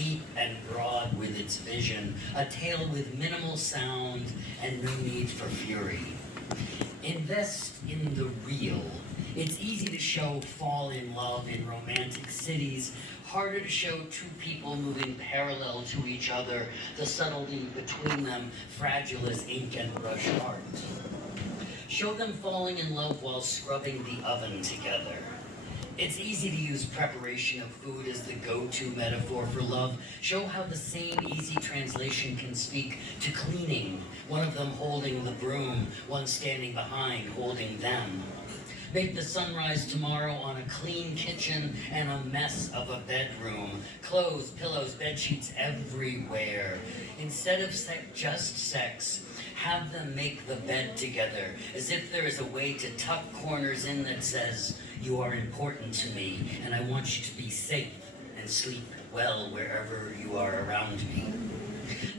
deep and broad with its vision, a tale with minimal sound and no need for fury. Invest in the real. It's easy to show fall in love in romantic cities, harder to show two people moving parallel to each other, the subtlety between them, fragile as ink and brush art. Show them falling in love while scrubbing the oven together. It's easy to use preparation of food as the go-to metaphor for love. Show how the same easy translation can speak to cleaning, one of them holding the broom, one standing behind holding them. Make the sunrise tomorrow on a clean kitchen and a mess of a bedroom. Clothes, pillows, bed sheets everywhere. Instead of just sex, have them make the bed together, as if there is a way to tuck corners in that says, "You are important to me, and I want you to be safe and sleep well wherever you are around me."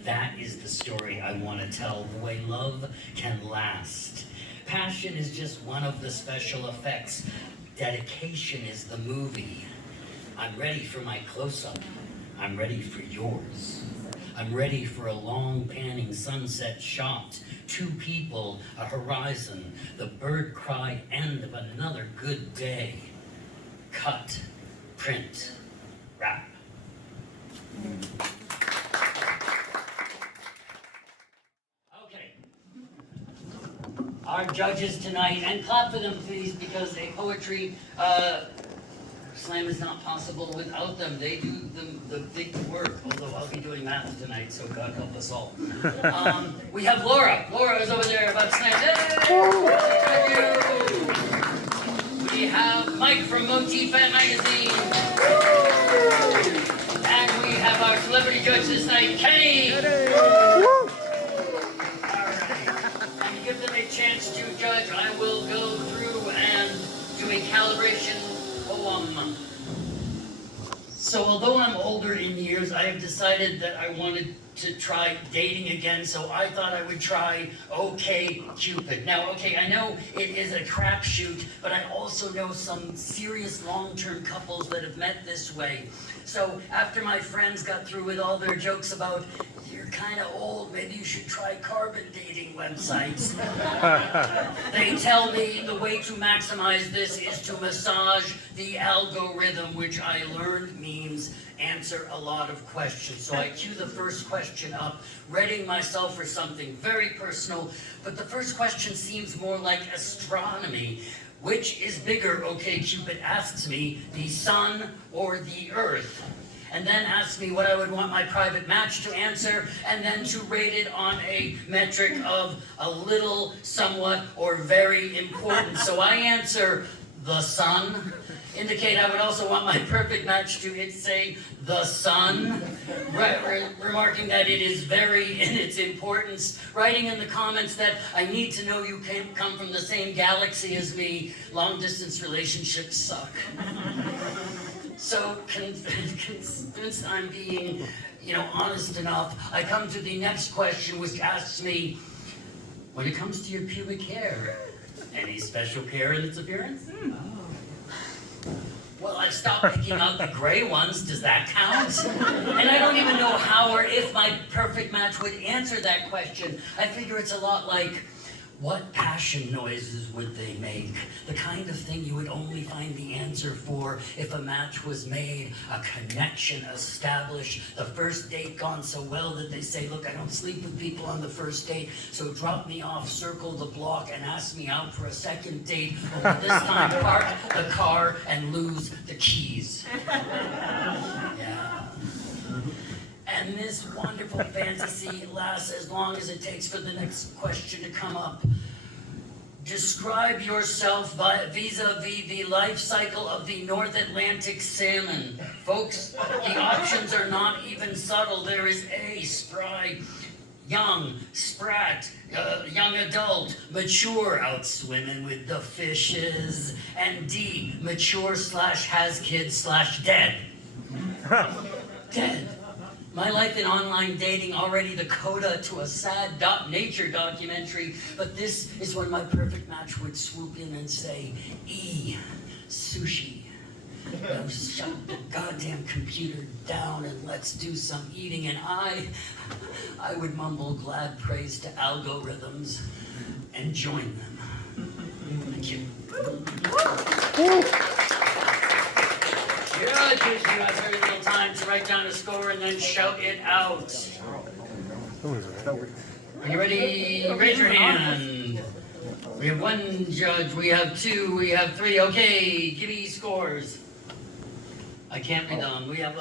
That is the story I want to tell, the way love can last. Passion is just one of the special effects. Dedication is the movie. I'm ready for my close-up. I'm ready for yours. I'm ready for a long panning sunset shot. Two people, a horizon, the bird cry end of another good day. Cut, print, wrap. Okay. Our judges tonight, and clap for them please, because a poetry slam is not possible without them. They do the big work, although I'll be doing math tonight, so God help us all. We have Laura. Laura is over there about slam. Thank you. We have Mike from Motif magazine. And we have our celebrity judge this night, Kenny. All right. And to give them a chance to judge, I will go through and do a calibration poem. So although I'm older in years, I have decided that I wanted to try dating again, so I thought I would try OK Cupid. Now, okay, I know it is a crapshoot, but I also know some serious long-term couples that have met this way. So after my friends got through with all their jokes about, "You're kind of old, maybe you should try carbon dating websites," they tell me the way to maximize this is to massage the algorithm, which I learned means answer a lot of questions. So I cue the first question up, readying myself for something very personal, but the first question seems more like astronomy. Which is bigger, OK Cupid asks me, the sun or the earth? And then asks me what I would want my private match to answer, and then to rate it on a metric of a little, somewhat, or very important. So I answer the sun, indicate I would also want my perfect match to say the sun, remarking that it is very in its importance, writing in the comments that I need to know you come from the same galaxy as me. Long distance relationships suck. So convinced I'm being, honest enough, I come to the next question, which asks me, when it comes to your pubic hair, any special care in its appearance? Well, I've stopped picking out the gray ones. Does that count? And I don't even know how or if my perfect match would answer that question. I figure it's a lot like, what passion noises would they make? The kind of thing you would only find the answer for if a match was made, a connection established, the first date gone so well that they say, "Look, I don't sleep with people on the first date, so drop me off, circle the block, and ask me out for a second date, only this time park the car and lose the keys." Yeah. And this wonderful fantasy lasts as long as it takes for the next question to come up. Describe yourself vis-a-vis the life cycle of the North Atlantic salmon. Folks, the options are not even subtle. There is A, spry, young, sprat, young adult, mature, out swimming with the fishes, and D, mature / has kids / dead. Dead. My life in online dating, already the coda to a sad nature documentary, but this is when my perfect match would swoop in and say, E, sushi. Shut the goddamn computer down and let's do some eating. And I would mumble glad praise to algorithms and join them. Thank you. Judges, you have very little time to write down a score and then shout it out. Are you ready? Raise your hand. We have one judge, we have two, we have three. Okay, give me scores. I can't read them. We have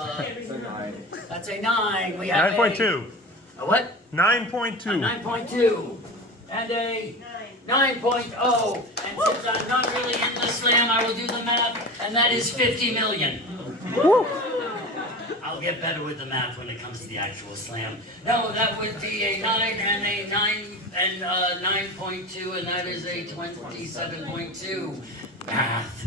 that's a 9. We have 9.2. A what? 9.2. 9.2. And a 9.0. And since I'm not really in the slam, I will do the math, and that is 50 million. Woo. I'll get better with the math when it comes to the actual slam. No, that would be a 9 and a 9 and 9.2, and that is a 27.2. Math.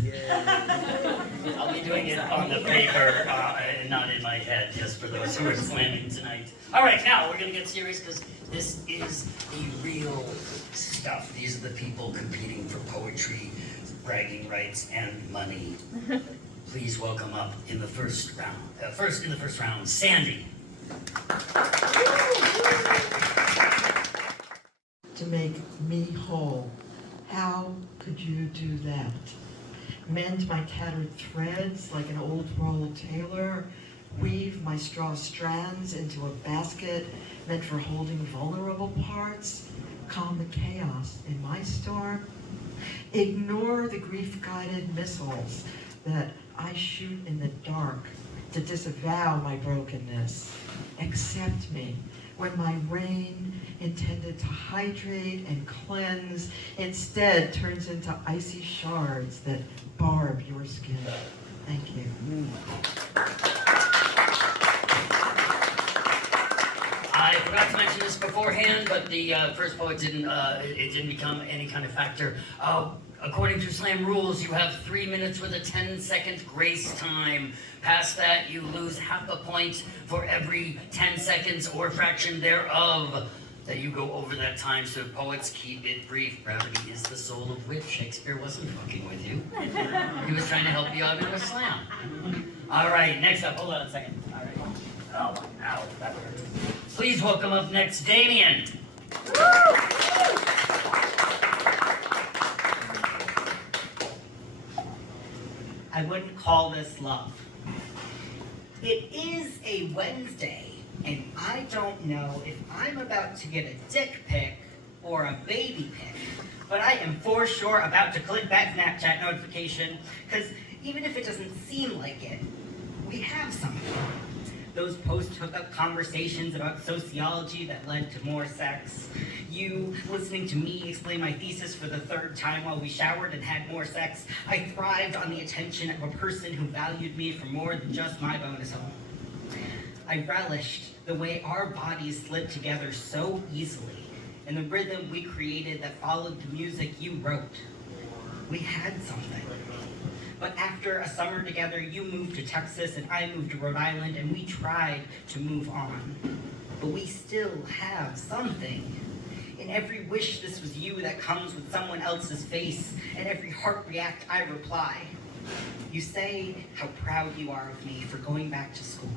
I'll be doing it on the paper and not in my head, just for those who are slamming tonight. All right, now we're going to get serious because this is the real stuff. These are the people competing for poetry, bragging rights, and money. Please welcome up in the first round, Sandy. To make me whole. How could you do that? Mend my tattered threads like an old world tailor, weave my straw strands into a basket meant for holding vulnerable parts, calm the chaos in my storm, ignore the grief-guided missiles that I shoot in the dark to disavow my brokenness. Accept me when my rain, intended to hydrate and cleanse, instead turns into icy shards that barb your skin. Thank you. I forgot to mention this beforehand, but the first poet didn't become any kind of factor. According to slam rules, you have 3 minutes with a 10-second grace time. Past that, you lose half a point for every 10 seconds or fraction thereof that you go over that time, so poets keep it brief. Brevity is the soul of wit. Shakespeare wasn't fucking with you. He was trying to help you out in a slam. All right, next up, hold on a second. All right. Oh, ow, that hurt. Please welcome up next, Damien. I wouldn't call this love. It is a Wednesday, and I don't know if I'm about to get a dick pic or a baby pic, but I am for sure about to click that Snapchat notification, because even if it doesn't seem like it, we have something. Those post-hookup conversations about sociology that led to more sex. You listening to me explain my thesis for the 3rd time while we showered and had more sex. I thrived on the attention of a person who valued me for more than just my bonus home. I relished the way our bodies slid together so easily and the rhythm we created that followed the music you wrote. We had something. But after a summer together, you moved to Texas and I moved to Rhode Island, and we tried to move on. But we still have something. In every wish this was you that comes with someone else's face, and every heart react I reply. You say how proud you are of me for going back to school.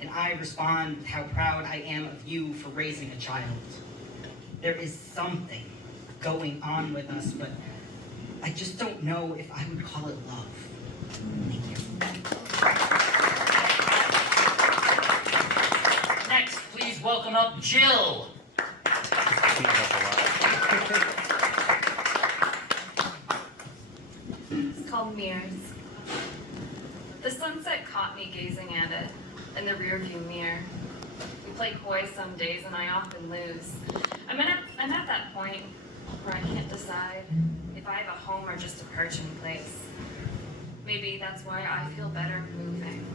And I respond with how proud I am of you for raising a child. There is something going on with us, but I just don't know if I would call it love. Thank you. Next, please welcome up Jill. It's called Mirrors. The sunset caught me gazing at it in the rearview mirror. We play coy some days and I often lose. I'm at that point where I can't decide if I have a home or just a perching place. Maybe that's why I feel better moving.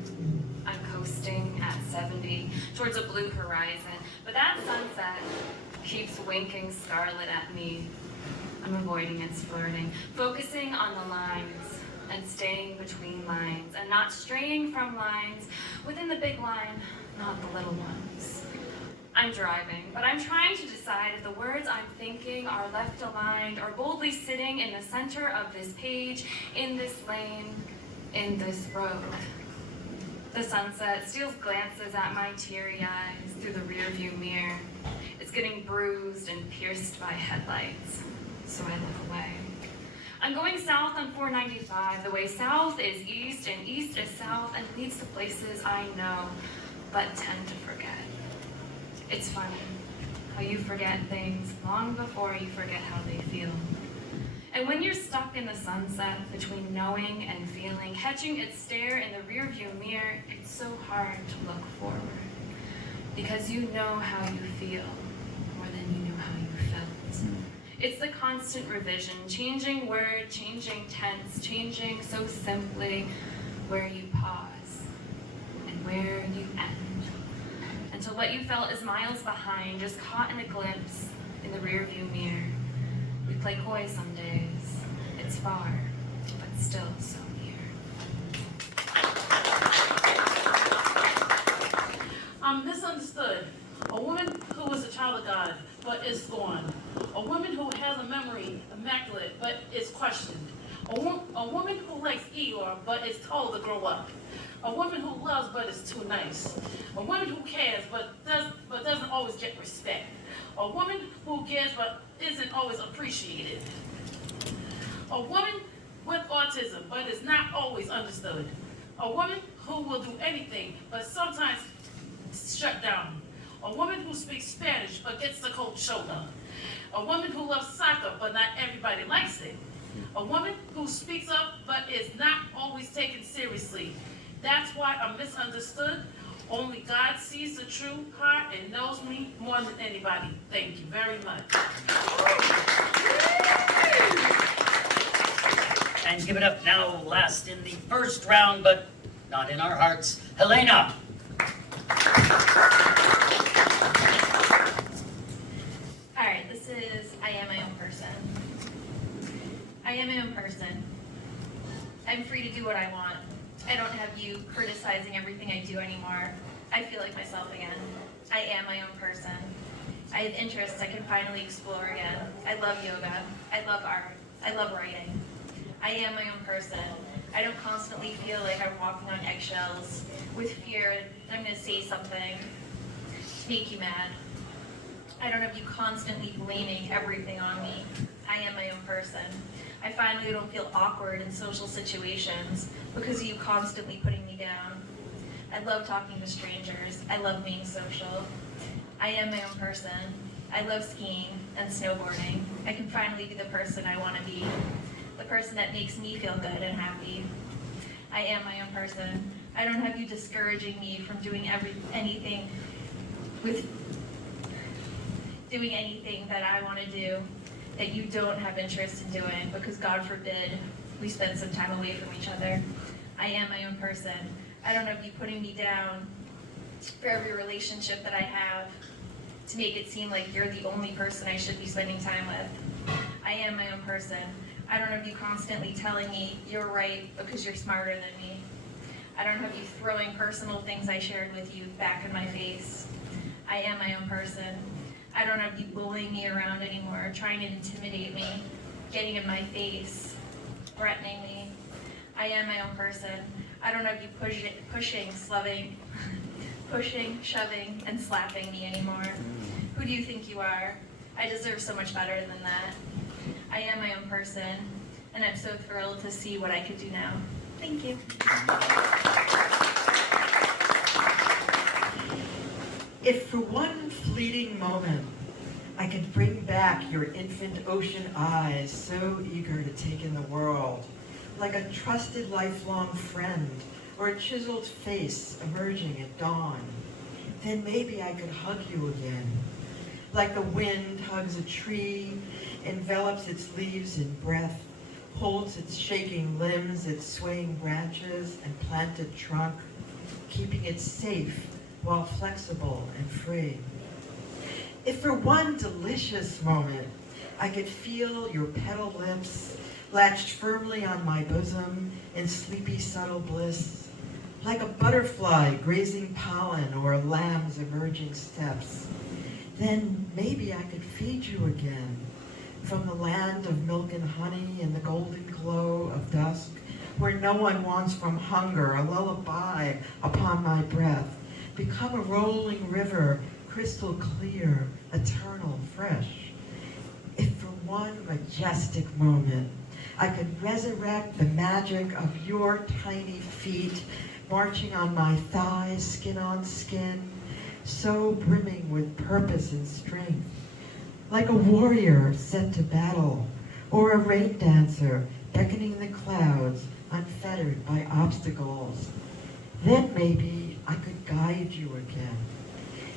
I'm coasting at 70 towards a blue horizon, but that sunset keeps winking scarlet at me. I'm avoiding its flirting, focusing on the lines and staying between lines and not straying from lines within the big line, not the little ones. I'm driving, but I'm trying to decide if the words I'm thinking are left aligned or boldly sitting in the center of this page, in this lane. in this road. The sunset steals glances at my teary eyes through the rearview mirror. It's getting bruised and pierced by headlights, so I look away. I'm going south on 495. The way south is east and east is south and leads to places I know but tend to forget. It's funny how you forget things long before you forget how they feel. And when you're stuck in the sunset between knowing and feeling, catching its stare in the rearview mirror, it's so hard to look forward. Because you know how you feel more than you know how you felt. It's the constant revision, changing word, changing tense, changing so simply where you pause and where you end. Until what you felt is miles behind, just caught in a glimpse in the rearview mirror. We play coy some days. It's far, but still so near. I'm misunderstood. A woman who is a child of God, but is scorned. A woman who has a memory immaculate, but is questioned. A woman who likes Eeyore, but is told to grow up. A woman who loves, but is too nice. A woman who cares, but doesn't always get respect. A woman who gives, but isn't always appreciated. A woman with autism, but is not always understood. A woman who will do anything, but sometimes shut down. A woman who speaks Spanish, but gets the cold shoulder. A woman who loves soccer, but not everybody likes it. A woman who speaks up, but is not always taken seriously. That's why I'm misunderstood. Only God sees the true heart and knows me more than anybody. Thank you very much. And give it up now, last in the first round, but not in our hearts, Helena. All right, this is I am my own person. I am my own person. I'm free to do what I want. I don't have you criticizing everything I do anymore. I feel like myself again. I am my own person. I have interests I can finally explore again. I love yoga. I love art. I love writing. I am my own person. I don't constantly feel like I'm walking on eggshells with fear that I'm going to say something to make you mad. I don't have you constantly blaming everything on me. I am my own person. I finally don't feel awkward in social situations because of you constantly putting me down. I love talking to strangers. I love being social. I am my own person. I love skiing and snowboarding. I can finally be the person I want to be, the person that makes me feel good and happy. I am my own person. I don't have you discouraging me from doing anything that I want to do that you don't have interest in doing, because God forbid we spend some time away from each other. I am my own person. I don't have you putting me down for every relationship that I have to make it seem like you're the only person I should be spending time with. I am my own person. I don't have you constantly telling me you're right because you're smarter than me. I don't have you throwing personal things I shared with you back in my face. I am my own person. I don't have you bullying me around anymore, trying to intimidate me, getting in my face, threatening me. I am my own person. I don't have you pushing, shoving, and slapping me anymore. Who do you think you are? I deserve so much better than that. I am my own person, and I'm so thrilled to see what I could do now. Thank you. If for one fleeting moment I could bring back your infant ocean eyes, so eager to take in the world, like a trusted lifelong friend or a chiseled face emerging at dawn, then maybe I could hug you again, like the wind hugs a tree, envelops its leaves in breath, holds its shaking limbs, its swaying branches and planted trunk, keeping it safe while flexible and free. If for one delicious moment I could feel your petal lips latched firmly on my bosom in sleepy subtle bliss, like a butterfly grazing pollen or a lamb's emerging steps, then maybe I could feed you again from the land of milk and honey in the golden glow of dusk, where no one wants from hunger, a lullaby upon my breath. Become a rolling river, crystal clear, eternal, fresh. If for one majestic moment I could resurrect the magic of your tiny feet marching on my thighs, skin on skin, so brimming with purpose and strength, like a warrior set to battle, or a rain dancer beckoning the clouds, unfettered by obstacles. Then maybe I could guide you again,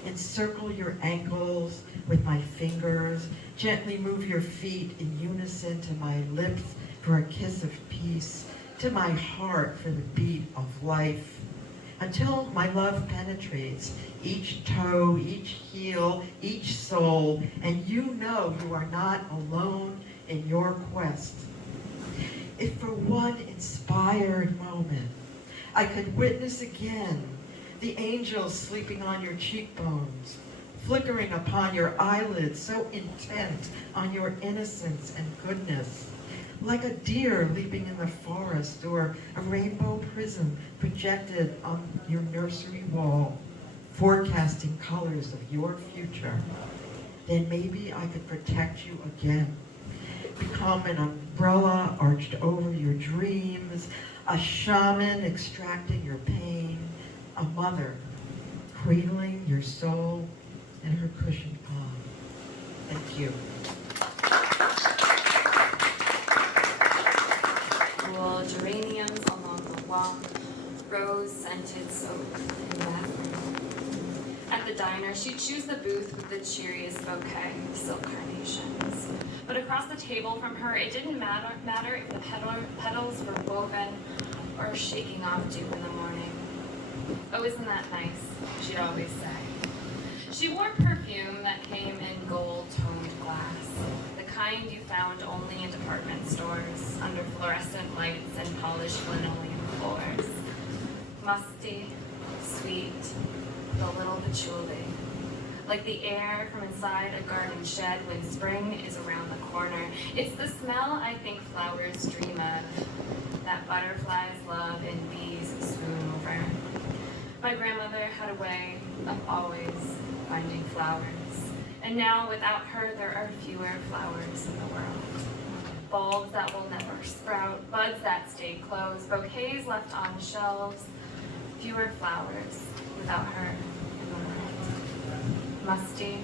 encircle your ankles with my fingers, gently move your feet in unison to my lips for a kiss of peace, to my heart for the beat of life, until my love penetrates each toe, each heel, each soul, and you know you are not alone in your quest. If for one inspired moment I could witness again the angels sleeping on your cheekbones, flickering upon your eyelids, so intent on your innocence and goodness, like a deer leaping in the forest, or a rainbow prism projected on your nursery wall, forecasting colors of your future, then maybe I could protect you again, become an umbrella arched over your dreams, a shaman extracting your pain, a mother cradling your soul in her cushioned palm. Thank you. Cool geraniums along the walk, rose-scented soap in the bathroom. At the diner, she'd choose the booth with the cheeriest bouquet of silk carnations. But across the table from her, it didn't matter if the petals were woven or shaking off dew in the morning. Oh, isn't that nice? She'd always say. She wore perfume that came in gold-toned glass, the kind you found only in department stores, under fluorescent lights and polished linoleum floors. Musty, sweet, the little patchouli, like the air from inside a garden shed when spring is around the corner. It's the smell I think flowers dream of, that butterflies love and bees swoon over. My grandmother had a way of always finding flowers, and now without her there are fewer flowers in the world. Bulbs that will never sprout, buds that stay closed, bouquets left on shelves, fewer flowers without her in the world. Musty,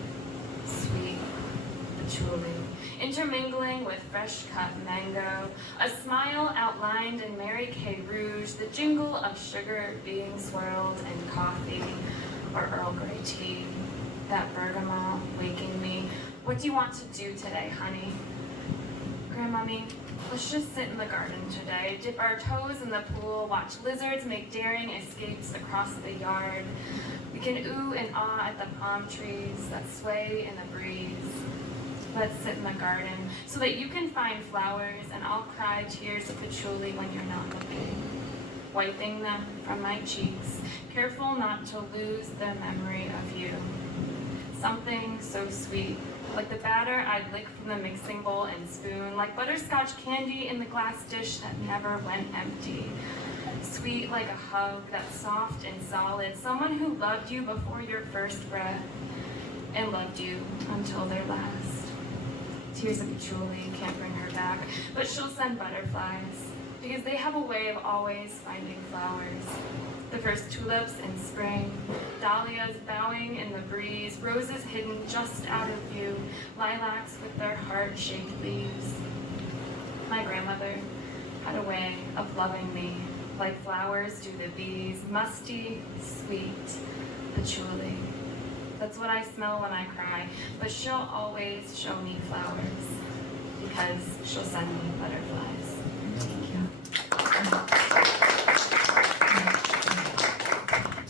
sweet, patchouli, intermingling with fresh-cut mango, a smile outlined in Mary Kay Rouge, the jingle of sugar being swirled in coffee or Earl Grey tea, that bergamot waking me. What do you want to do today, honey? Grandmommy, let's just sit in the garden today, dip our toes in the pool, watch lizards make daring escapes across the yard. We can ooh and ah at the palm trees that sway in the breeze. Let's sit in the garden so that you can find flowers and I'll cry tears of patchouli when you're not looking, wiping them from my cheeks, careful not to lose the memory of you. Something so sweet, like the batter I'd lick from the mixing bowl and spoon, like butterscotch candy in the glass dish that never went empty. Sweet like a hug that's soft and solid, someone who loved you before your first breath and loved you until their last. Tears of patchouli can't bring her back, but she'll send butterflies, because they have a way of always finding flowers. The first tulips in spring, dahlias bowing in the breeze, roses hidden just out of view, lilacs with their heart-shaped leaves. My grandmother had a way of loving me, like flowers do the bees, musty, sweet, patchouli. That's what I smell when I cry, but she'll always show me flowers, because she'll send me butterflies.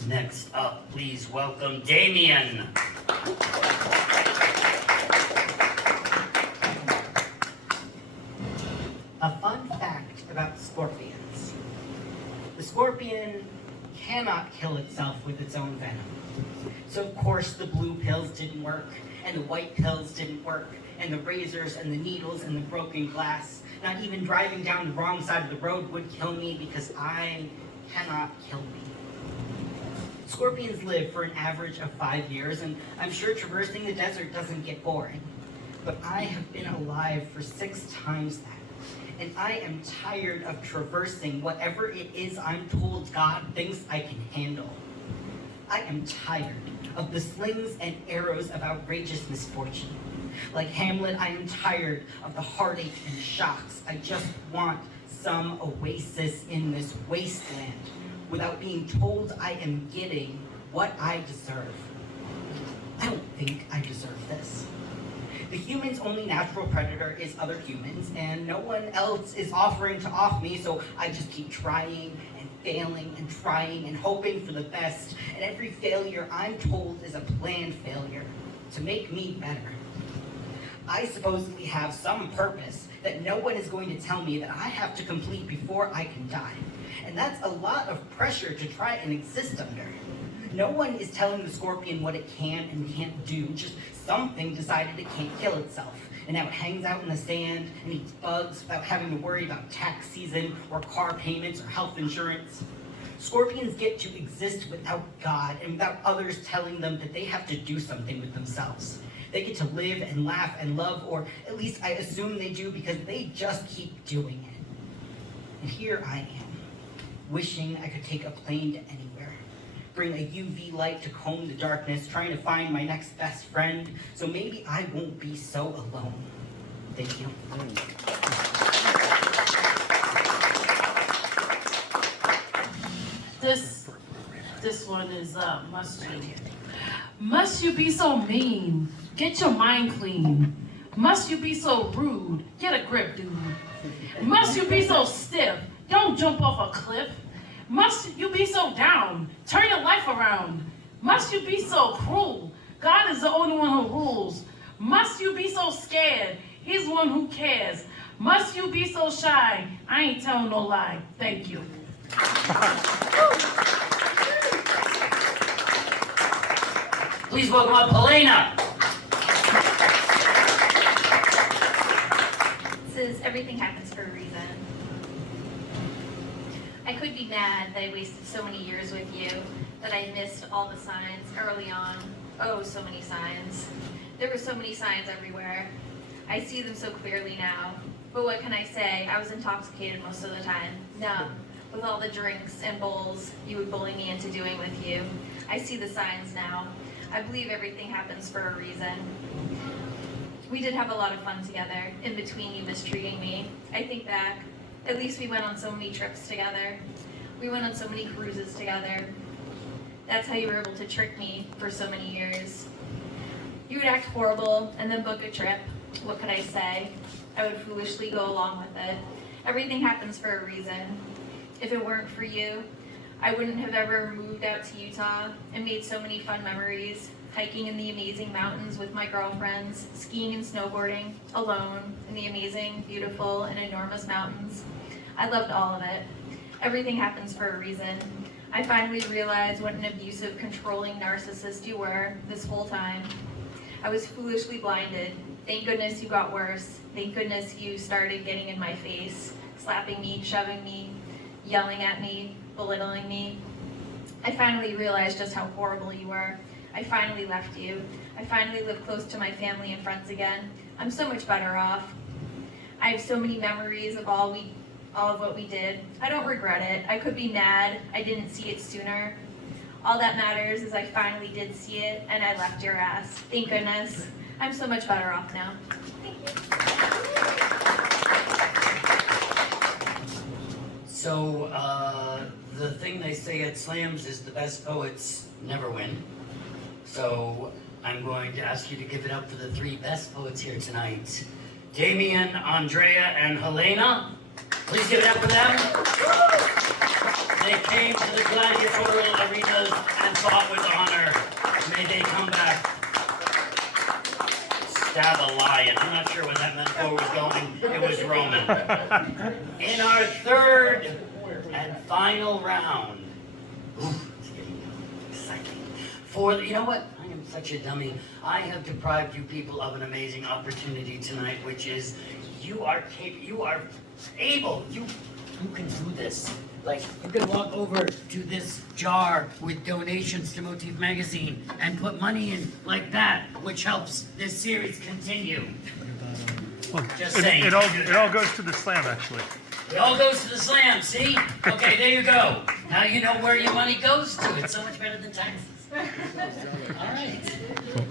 Next up, please welcome Damien. A fun fact about scorpions. The scorpion cannot kill itself with its own venom. So of course the blue pills didn't work, and the white pills didn't work, and the razors and the needles and the broken glass. Not even driving down the wrong side of the road would kill me because I cannot kill me. Scorpions live for an average of 5 years, and I'm sure traversing the desert doesn't get boring. But I have been alive for 6 times that. And I am tired of traversing whatever it is I'm told God thinks I can handle. I am tired of the slings and arrows of outrageous misfortune. Like Hamlet, I am tired of the heartache and shocks. I just want some oasis in this wasteland without being told I am getting what I deserve. I don't think I deserve this. The human's only natural predator is other humans, and no one else is offering to off me, so I just keep trying and failing and trying and hoping for the best, and every failure I'm told is a planned failure to make me better. I supposedly have some purpose that no one is going to tell me that I have to complete before I can die, and that's a lot of pressure to try and exist under. No one is telling the scorpion what it can and can't do, just something decided it can't kill itself. And now it hangs out in the sand and eats bugs without having to worry about tax season or car payments or health insurance. Scorpions get to exist without God and without others telling them that they have to do something with themselves. They get to live and laugh and love, or at least I assume they do because they just keep doing it. And here I am, wishing I could take a plane to anywhere. Bring a UV light to comb the darkness, trying to find my next best friend, so maybe I won't be so alone. Thank you. This one is must you. Must you be so mean? Get your mind clean. Must you be so rude? Get a grip, dude. Must you be so stiff? Don't jump off a cliff. Must you be so down? Turn your life around. Must you be so cruel? God is the only one who rules. Must you be so scared? He's the one who cares. Must you be so shy? I ain't telling no lie. Thank you. Please welcome up Helena. This is Everything Happens for a Reason. I could be mad that I wasted so many years with you, that I missed all the signs early on. Oh, so many signs. There were so many signs everywhere. I see them so clearly now. But what can I say? I was intoxicated most of the time, numb, with all the drinks and bowls you would bully me into doing with you. I see the signs now. I believe everything happens for a reason. We did have a lot of fun together, in between you mistreating me. I think back, at least we went on so many trips together. We went on so many cruises together. That's how you were able to trick me for so many years. You would act horrible and then book a trip. What could I say? I would foolishly go along with it. Everything happens for a reason. If it weren't for you, I wouldn't have ever moved out to Utah and made so many fun memories, hiking in the amazing mountains with my girlfriends, skiing and snowboarding, alone in the amazing, beautiful, and enormous mountains. I loved all of it. Everything happens for a reason. I finally realized what an abusive, controlling narcissist you were this whole time. I was foolishly blinded. Thank goodness you got worse. Thank goodness you started getting in my face, slapping me, shoving me, yelling at me, belittling me. I finally realized just how horrible you were. I finally left you. I finally live close to my family and friends again. I'm so much better off. I have so many memories of all of what we did. I don't regret it. I could be mad I didn't see it sooner. All that matters is I finally did see it and I left your ass. Thank goodness. I'm so much better off now. Thank you. So, the thing they say at slams is the best poets never win. So, I'm going to ask you to give it up for the 3 best poets here tonight. Damien, Andrea, and Helena. Please give it up for them. They came to the gladiatorial arenas and fought with honor. May they come back. Stab a lion. I'm not sure where that metaphor was going. It was Roman. In our 3rd and final round. Ooh, it's getting exciting. You know what? I am such a dummy. I have deprived you people of an amazing opportunity tonight, which is you are able, you can do this. Like, you can walk over to this jar with donations to Motif magazine and put money in like that, which helps this series continue. Well, Just saying. it all goes to the slam, actually. It all goes to the slam, see? Okay, there you go. Now you know where your money goes to. It's so much better than taxes. All right.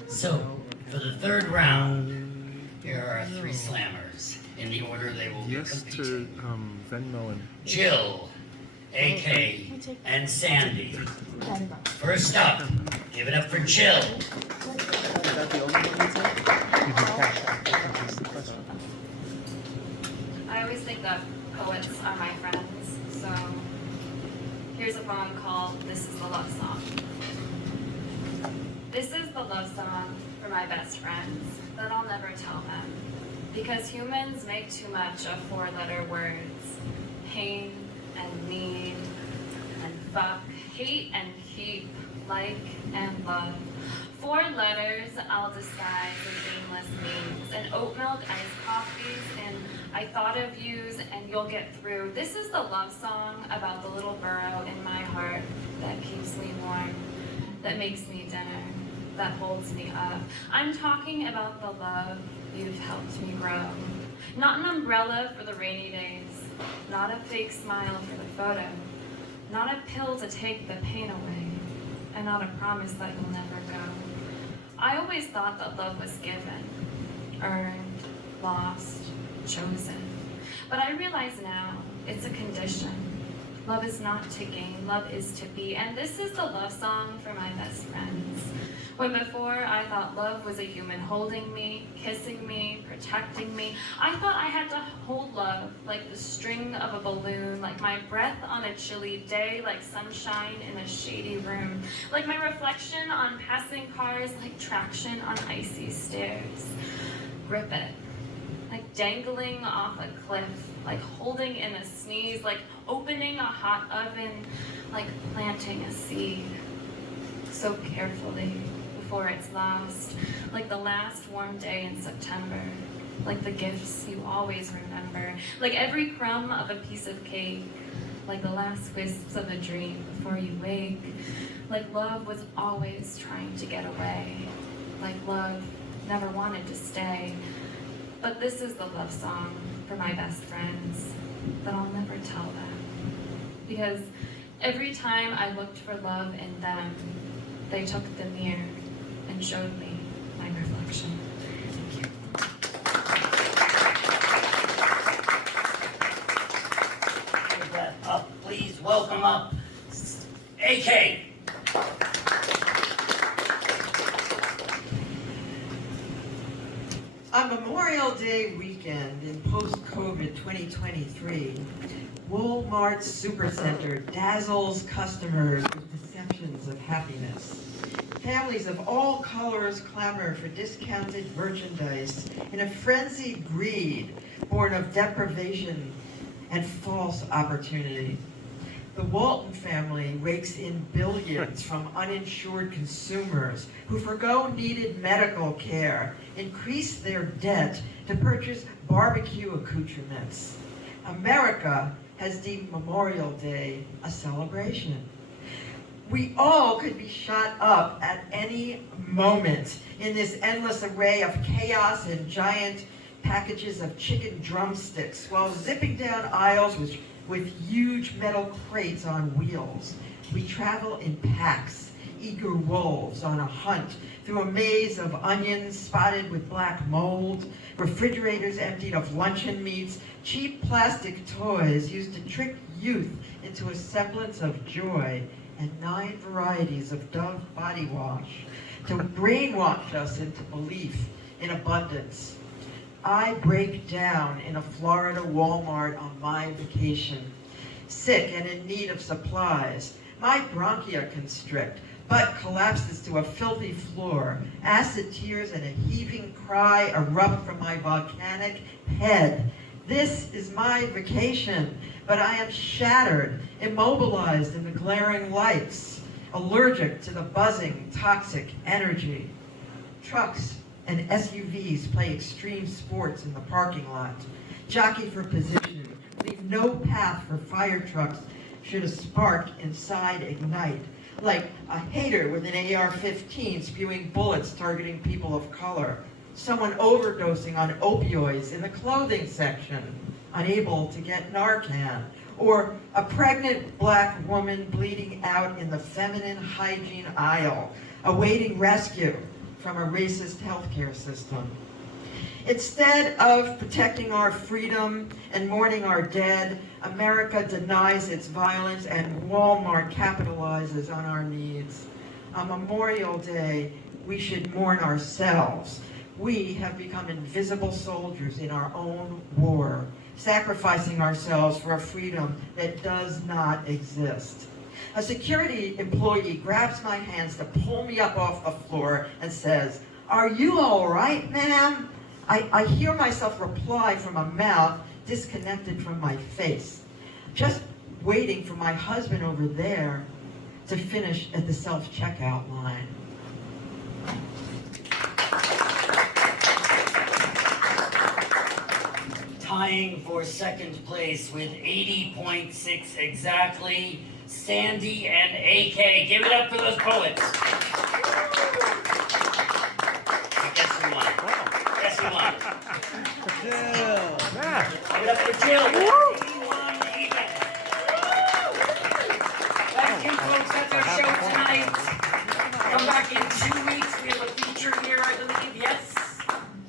So, for the third round, here are 3 slammers in the order they will be Yes competing. to Venmo and Jill, AK, and Sandy. First up, give it up for Jill. I always think that poets are my friends, so here's a poem called This is the Love Song. This is the love song for my best friends that I'll never tell them, because humans make too much of 4-letter words. Pain and need and fuck, hate and keep, like and love. 4 letters I'll disguise as aimless memes, and oat milk, iced coffees, and I thought of yous, and you'll get through. This is the love song about the little burrow in my heart that keeps me warm, that makes me dinner, that holds me up. I'm talking about the love you've helped me grow. Not an umbrella for the rainy days, not a fake smile for the photo, not a pill to take the pain away, and not a promise that you'll never go. I always thought that love was given, earned, lost, chosen. But I realize now it's a condition. Love is not to gain, love is to be. And this is the love song for my best friends. When before I thought love was a human holding me, kissing me, protecting me, I thought I had to hold love like the string of a balloon, like my breath on a chilly day, like sunshine in a shady room, like my reflection on passing cars, like traction on icy stairs. Grip it. Like dangling off a cliff, like holding in a sneeze, like opening a hot oven, like planting a seed. So carefully before it's lost, like the last warm day in September, like the gifts you always remember, like every crumb of a piece of cake, like the last wisps of a dream before you wake, like love was always trying to get away, like love never wanted to stay. But this is the love song for my best friends that I'll never tell them. Because every time I looked for love in them, they took the mirror and showed me my reflection. Give that up, please. Welcome up, AK. On Memorial Day weekend in post-COVID 2023, Walmart Supercenter dazzles customers with deceptions of happiness. Families of all colors clamor for discounted merchandise in a frenzied greed born of deprivation and false opportunity. The Walton family rakes in billions from uninsured consumers who forgo needed medical care, increase their debt to purchase barbecue accoutrements. America has deemed Memorial Day a celebration. We all could be shot up at any moment in this endless array of chaos and giant packages of chicken drumsticks while zipping down aisles with huge metal crates on wheels. We travel in packs, eager wolves on a hunt through a maze of onions spotted with black mold, refrigerators emptied of luncheon meats, cheap plastic toys used to trick youth into a semblance of joy, and 9 varieties of Dove body wash to brainwash us into belief in abundance. I break down in a Florida Walmart on my vacation, sick and in need of supplies. My bronchia constrict, butt collapses to a filthy floor. Acid tears and a heaving cry erupt from my volcanic head. This is my vacation, but I am shattered, immobilized in the glaring lights, allergic to the buzzing, toxic energy. Trucks and SUVs play extreme sports in the parking lot. jockey for position, leave no path for fire trucks should a spark inside ignite, like a hater with an AR-15 spewing bullets targeting people of color, someone overdosing on opioids in the clothing section, unable to get Narcan, or a pregnant black woman bleeding out in the feminine hygiene aisle, awaiting rescue from a racist healthcare system. Instead of protecting our freedom and mourning our dead, America denies its violence and Walmart capitalizes on our needs. On Memorial Day, we should mourn ourselves. We have become invisible soldiers in our own war, sacrificing ourselves for a freedom that does not exist. A security employee grabs my hands to pull me up off the floor and says, "Are you all right, ma'am?" I hear myself reply from a mouth disconnected from my face, just waiting for my husband over there to finish at the self-checkout line. Tying for second place with 80.6 exactly, Sandy and AK. Give it up for those poets. Guess who won? Guess who won? Yeah. Give it up for Jill. 81 even. Thank you, folks. That's our show tonight. Come back in 2 weeks. We have a feature here, I believe. Yes?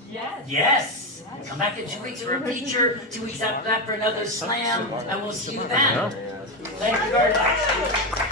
Yes. Yes. Come back in 2 weeks for a feature. 2 weeks after that for another slam. And we'll see you then. Thank you very much.